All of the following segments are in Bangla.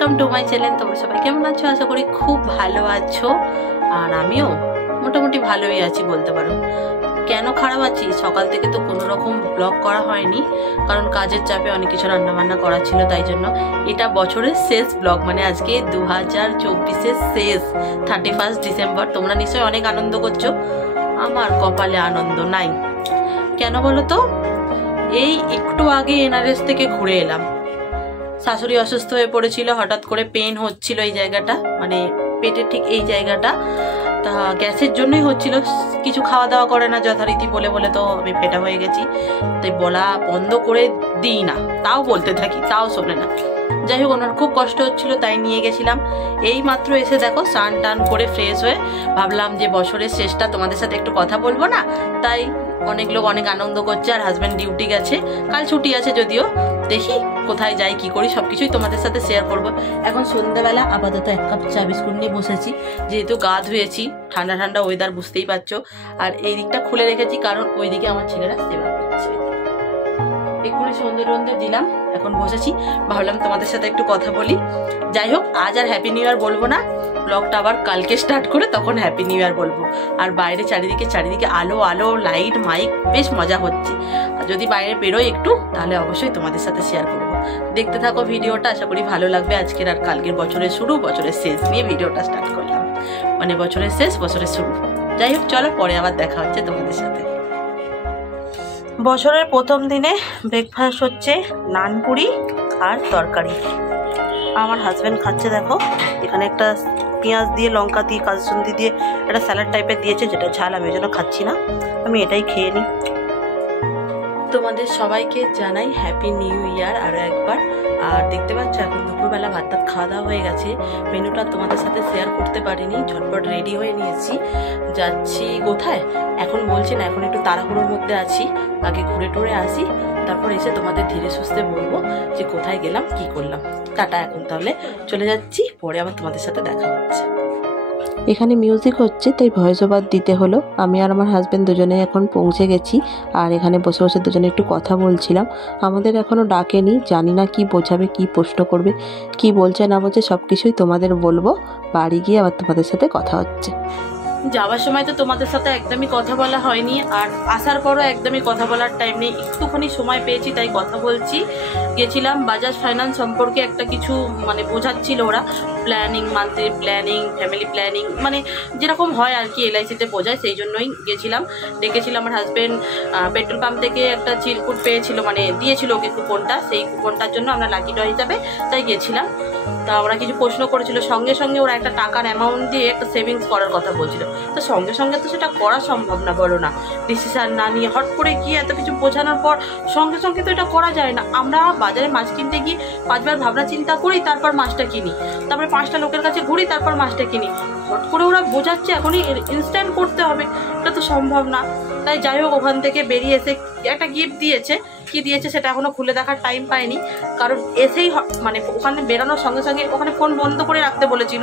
Welcome to my channel. তোমরা সবাই কেমন আছো? আশা করি খুব ভালো আছো, আর আমিও মোটামুটি ভালোই আছি বলতে পারো। কেন খারাপ আছি? সকাল থেকে তো কোনো রকম ব্লগ করা হয়নি, কারণ কাজের চাপে অনেক কিছু রান্নাবান্না করা ছিল, তাই জন্য এটা বছরের শেষ ব্লগ, মানে আজকে 2024-এর শেষ 31 ডিসেম্বর। তোমরা নিশ্চয়ই অনেক আনন্দ করছো, আমার কপালে আনন্দ নাই। কেন বলো তো? এই একটু আগে এনআরএস থেকে ঘুরে এলাম। শাশুড়ি অসুস্থ হয়ে পড়েছিল, হঠাৎ করে পেন হচ্ছিল এই জায়গাটা, মানে পেটের ঠিক এই জায়গাটা, তা গ্যাসের জন্যই হচ্ছিল। কিছু খাওয়া দাওয়া করে না যথারীতি, বলে বলে তো আমি ফেটা হয়ে গেছি, তাই বলা বন্ধ করে দিই না, তাও বলতে থাকি, তাও শোনে না। যাই হোক, ওনার খুব কষ্ট হচ্ছিল, তাই নিয়ে গেছিলাম। এই মাত্র এসে দেখো স্নান টান করে ফ্রেশ হয়ে ভাবলাম যে বছরের শেষটা তোমাদের সাথে একটু কথা বলবো না, তাই অনেক লোক অনেক আনন্দ করছে, আর হাজব্যান্ড ডিউটি গেছে, কাল ছুটি আছে যদিও। দেখি কোথায় যাই, কি করি, সবকিছুই তোমাদের সাথে শেয়ার করব। এখন সন্ধ্যাবেলা আপাতত 1 কাপ চা বিস্কুট নিয়ে বসেছি, যেহেতু গা ধুয়েছি, ঠান্ডা ঠান্ডা ওয়েদার বুঝতেই পারছো। আর এই দিকটা খুলে রেখেছি কারণ ওইদিকে আমার ছেলেরা সেবা করছে। এক্ষুনি সন্ধ্যে দিলাম, এখন বসেছি, ভাবলাম তোমাদের সাথে একটু কথা বলি। যাই হোক, আজ আর হ্যাপি নিউ ইয়ার বলবো না, ব্লগটা আবার কালকে স্টার্ট করে তখন হ্যাপি নিউ ইয়ার বলবো। আর বাইরে চারিদিকে আলো আলো, লাইট, মাইক, বেশ মজা হচ্ছে। আর যদি বাইরে বেরোই একটু, তাহলে অবশ্যই তোমাদের সাথে শেয়ার করবো। দেখতে থাকো ভিডিওটা, আশা করি ভালো লাগবে। আজকের আর কালকের বছরের শুরু, বছরের শেষ নিয়ে ভিডিওটা স্টার্ট করলাম, মানে বছরের শেষ, বছরের শুরু। যাই হোক, চলো পরে আবার দেখা হচ্ছে তোমাদের সাথে। বছরের প্রথম দিনে ব্রেকফাস্ট হচ্ছে নানপুরি আর তরকারি। আমার হাজব্যান্ড খাচ্ছে, দেখো এখানে একটা পেঁয়াজ দিয়ে, লঙ্কা দিয়ে, কাজুসুন্দি দিয়ে একটা স্যালাড টাইপের দিয়েছে, যেটা ঝাল, আমি ওই জন্য খাচ্ছি না, আমি এটাই খেয়ে নিই। তোমাদের সবাইকে জানাই হ্যাপি নিউ ইয়ার আরও একবার। আর দেখতে পাচ্ছ এখন দুপুরবেলা ভাত খাওয়া দাওয়া হয়ে গেছে, মেনুটা তোমাদের সাথে শেয়ার করতে পারিনি, ঝটপট রেডি হয়ে নিয়েছি। যাচ্ছি কোথায় এখন বলছি না, এখন একটু তাড়াহুড়োর মধ্যে আছি, আগে ঘুরে টুরে আসি, তারপর এসে তোমাদের ধীরে সুস্থে বলবো যে কোথায় গেলাম, কি করলাম। টাটা, এখন তাহলে চলে যাচ্ছি, পরে আবার তোমাদের সাথে দেখা হচ্ছে। এখানে মিউজিক হচ্ছে, তাই ভয়েস ওভার দিতে হলো। আমি আর আমার হাজব্যান্ড দুজনে এখন পৌঁছে গেছি, আর এখানে বসে বসে দুজনে একটু কথা বলছিলাম। আমাদের এখনও ডাকেনি, জানি না কি বোঝাবে, কি প্রশ্ন করবে, কি বলছে না বলছে, সব কিছুই তোমাদের বলবো। বাড়ি গিয়ে আবার তোমাদের সাথে কথা হচ্ছে। যাওয়ার সময় তো তোমাদের সাথে একদমই কথা বলা হয়নি, আর আসার পরও একদমই কথা বলার টাইম নেই, একটুখানি সময় পেয়েছি তাই কথা বলছি। গেছিলাম বাজাজ ফাইন্যান্স সম্পর্কে একটা কিছু মানে বোঝাচ্ছিল ওরা, planning, monthly planning, family planning, মানে যেরকম হয় আর কি এলআইসিতে বোঝায়, সেই জন্যই গেছিলাম। ডেকেছিলাম আমার হাজব্যান্ড, পেট্রোল পাম্প থেকে একটা চিরকুট পেয়েছিল, মানে দিয়েছিল ওকে কুপনটা, সেই কুপনটার জন্য আমরা লাকি ড্র হিসাবে তাই গেছিলাম। তা ওরা কিছু প্রশ্ন করেছিল, সঙ্গে সঙ্গে ওরা একটা টাকার অ্যামাউন্ট দিয়ে একটা সেভিংস করার কথা বলছিল। তো সঙ্গে সঙ্গে তো সেটা করা সম্ভব না, বলো না, ডিসিশন না নিয়ে হট করে গিয়ে এত কিছু বোঝানোর পর সঙ্গে সঙ্গে তো এটা করা যায় না। আমরা বাজারে মাছ কিনতে গিয়ে 5 বার ভাবনা চিন্তা করি, তারপর মাছটা কিনি, তারপরে 5টা লোকের কাছে ঘুরি, তারপর মাছটা কিনি। হট করে ওরা বোঝাচ্ছে এখনই ইনস্ট্যান্ট করতে হবে, এটা তো সম্ভব না। তাই যাই হোক, ওখান থেকে বেরিয়ে এসে একটা গিফট দিয়েছে, কি দিয়েছে সেটা এখনো খুলে দেখার টাইম পাইনি, কারণ এসেই মানে ওখানে বেরানোর সঙ্গে সঙ্গে ওখানে ফোন বন্ধ করে রাখতে বলেছিল।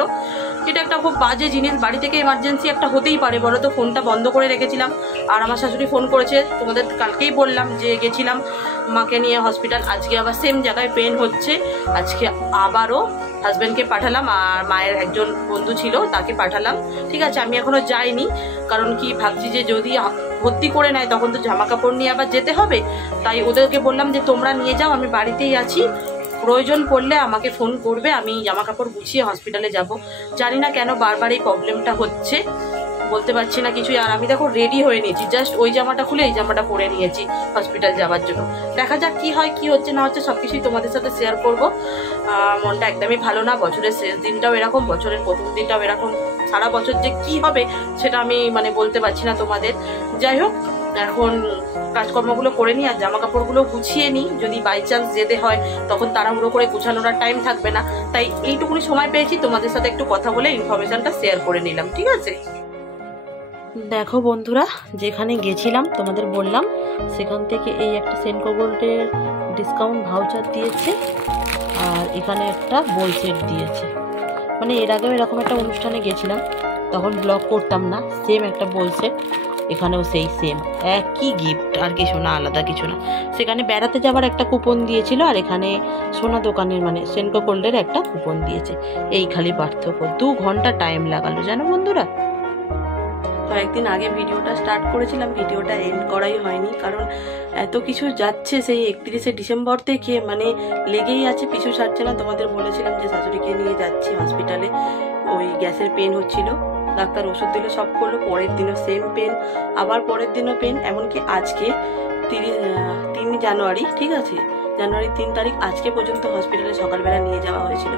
এটা একটা খুব বাজে জিনিস, বাড়ি থেকে এমার্জেন্সি একটা হতেই পারে, বলো তো, ফোনটা বন্ধ করে রেখেছিলাম। আর আমার শাশুড়ি ফোন করেছে, তোমাদের কালকেই বললাম যে গেছিলাম মাকে নিয়ে হসপিটাল, আজকে আবার সেম জায়গায় পেন হচ্ছে, আজকে আবারও হাজব্যান্ডকে পাঠালাম, আর মায়ের একজন বন্ধু ছিল তাকে পাঠালাম। ঠিক আছে, আমি এখনো যাইনি, কারণ কি ভাবছি যে যদি ভর্তি করে নেয় তখন তো জামা কাপড় নিয়ে আবার যেতে হবে, তাই ওদেরকে বললাম যে তোমরা নিয়ে যাও, আমি বাড়িতেই আছি, প্রয়োজন পড়লে আমাকে ফোন করবে, আমি জামা কাপড় গুছিয়ে হসপিটালে যাব। জানি না কেন বারবার এই প্রবলেমটা হচ্ছে, বলতে পারছি না কিছুই। আর আমি দেখো রেডি হয়ে নিয়েছি, জাস্ট ওই জামাটা খুলে এই জামাটা পরে নিয়েছি হসপিটাল যাওয়ার জন্য। দেখা যাক কি হয়, কি হচ্ছে না হচ্ছে, সব কিছুই তোমাদের সাথে শেয়ার করবো। মনটা একদমই ভালো না, বছরের শেষ দিনটাও এরকম, বছরের প্রথম দিনটাও এরকম, সারা বছর যে কি হবে সেটা আমি মানে বলতে পারছি না তোমাদের। যাই হোক, এখন কাজকর্মগুলো করে নিই আর জামা কাপড়গুলো গুছিয়ে নিই, যদি বাই চান্স যেতে হয় তখন তাড়াহুড়ো করে গুছানোর টাইম থাকবে না, তাই এইটুকুনি সময় পেয়েছি, তোমাদের সাথে একটু কথা বলে ইনফরমেশনটা শেয়ার করে নিলাম। ঠিক আছে, দেখো বন্ধুরা, যেখানে গেছিলাম তোমাদের বললাম, সেখান থেকে এই একটা সেনকো গোল্ডের ডিসকাউন্ট ভাউচার দিয়েছে, আর এখানে একটা বোল সেট দিয়েছে। মানে এর আগেও এরকম একটা অনুষ্ঠানে গেছিলাম, তখন ব্লগ করতাম না, সেম একটা বোল সেট, এখানেও সেই সেম একই গিফট, আর কিছু না, আলাদা কিছু না। সেখানে বেড়াতে যাওয়ার একটা কুপন দিয়েছিল, আর এখানে সোনা দোকানের মানে সেনকো গোল্ডের একটা কুপন দিয়েছে। এই খালি পার্থক্য, 2 ঘন্টা টাইম লাগালো জানো বন্ধুরা। কয়েকদিন আগে ভিডিওটা স্টার্ট করেছিলাম, ভিডিওটা এন্ড করাই হয়নি, কারণ এত কিছু যাচ্ছে সেই 31শে ডিসেম্বর থেকে, মানে লেগেই আছে, পিছু ছাড়ছে না। তোমাদের বলেছিলাম যে শাশুড়িকে নিয়ে যাচ্ছি হসপিটালে, ওই গ্যাসের পেন হচ্ছিল, ডাক্তার ওষুধ দিল, সব করলো, পরের দিনও সেম পেন, আবার পরের দিনও পেন, এমনকি আজকে 3 জানুয়ারি, ঠিক আছে, জানুয়ারি 3 তারিখ, আজকে পর্যন্ত হসপিটালে সকালবেলা নিয়ে যাওয়া হয়েছিল।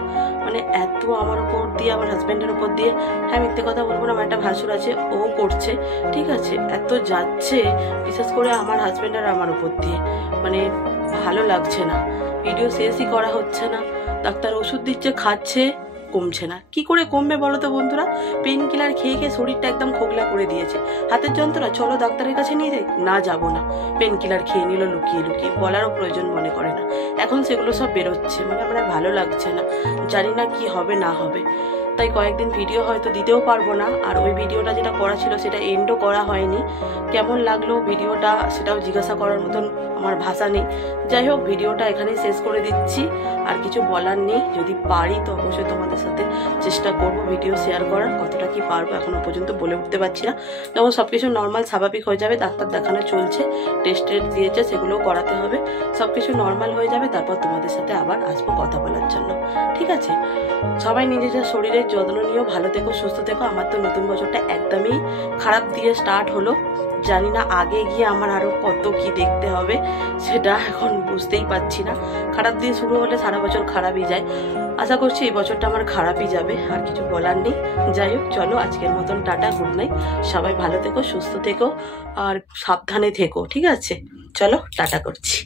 মানে এত আমার উপর দিয়ে, আমার হাজব্যান্ডের উপর দিয়ে, হ্যাঁ মিথ্যে কথা বলবো না, আমার একটা ভাসুর আছে, ও করছে, ঠিক আছে, এত যাচ্ছে, বিশেষ করে আমার হাজব্যান্ড আর আমার উপর দিয়ে, মানে ভালো লাগছে না, ভিডিও শেষই করা হচ্ছে না। ডাক্তার ওষুধ দিচ্ছে, খাচ্ছে, কমছে না। কি করে কমবে বলো তো বন্ধুরা? পেন কিলার খেয়ে খেয়ে শরীরটা একদম খোকলা করে দিয়েছে। হাতের যন্ত্রণা, চলো ডাক্তারের কাছে নিয়ে যাই, না যাবো না, পেন কিলার খেয়ে নিল লুকিয়ে লুকিয়ে, বলারও প্রয়োজন মনে করে না। এখন সেগুলো সব বেরোচ্ছে, মানে আমার ভালো লাগছে না, জানি না কি হবে না হবে। তাই কয়েকদিন ভিডিও হয়তো দিতেও পারবো না। আর ওই ভিডিওটা যেটা করা ছিল সেটা এন্ডও করা হয়নি। কেমন লাগলো ভিডিওটা সেটাও জিজ্ঞাসা করার মতন আমার ভাষা নেই। যাই হোক, ভিডিওটা এখানেই শেষ করে দিচ্ছি, আর কিছু বলার নেই। যদি পারি তো অবশ্যই তোমাদের সাথে চেষ্টা করব ভিডিও শেয়ার করার, কতটা কি পারবো এখনো পর্যন্ত বলে উঠতে পারছি না। যখন সব কিছু নর্মাল স্বাভাবিক হয়ে যাবে, ডাক্তার দেখানো চলছে, টেস্ট দিয়েছে, সেগুলোও করাতে হবে, সব কিছু নর্মাল হয়ে যাবে, তারপর তোমাদের সাথে আবার আসবো কথা বলার জন্য, ঠিক আছে? সবাই নিজেদের শরীরের যত্ন নিয়েও, ভালো থেকো, সুস্থ থেকো। আমার তো নতুন বছরটা একদমই খারাপ দিয়ে স্টার্ট হলো, জানি না আগে গিয়ে আমার আরো কত কি দেখতে হবে সেটা এখন বুঝতেই পারছি না। খারাপ দিয়ে শুরু হলে সারা বছর খারাপই যায়, আশা করছি এই বছরটা আমার খারাপই যাবে, আর কিছু বলার নেই। যাই হোক, চলো আজকের মতন টাটা, গুড নাইট, সবাই ভালো থেকো, সুস্থ থেকো, আর সাবধানে থেকো, ঠিক আছে? চলো টাটা করছি।